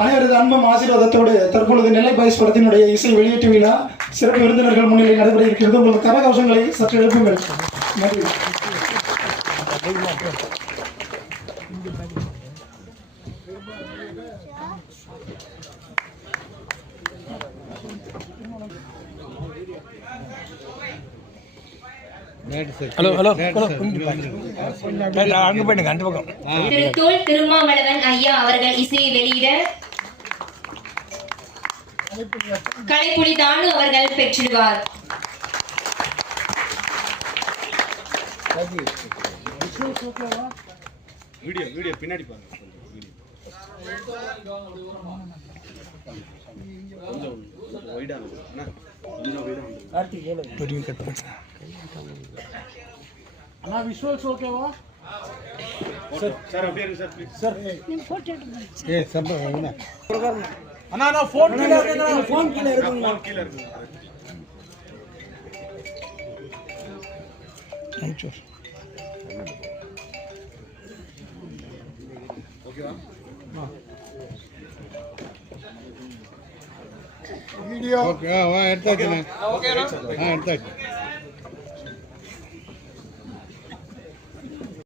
அனைவரது அன்பும் ஆசீர்வாதத்தோடு தற்பொழுது நெல்லை பாய்ஸ் படத்தினுடைய இசை வெளியீட்டு விழா சிறப்பு விருந்தினர்கள் முன்னிலை நடைபெற இருக்கிறது. உங்கள் கரகோஷங்களை சற்று எழுப்புங்கள். நன்றி. ஹலோ ஹலோ அங்க போயிடுங்க அந்த பக்கம். திரு தோல் திருமாவளவன் ஐயா அவர்கள் இசையை வெளியிட கலைப்புலி தானு அவர்கள் பெற்றிடுவார். வீடியோ பின்னாடி பாருங்க. அண்ணா விஷுவல்ஸ் ஓகேவா சார்? அப்படியே சார் ப்ளீஸ் சார். ஏ சம்பா என்ன அண்ணா நான் ஃபோன் கீழ இருக்குங்க. ஃபோன் கீழ இருக்குங்க. கீழ இருக்கு. ஓகேவா? வீடியோ ஓகே எடுத்தாச்சு. ஓகே எடுத்தாச்சு.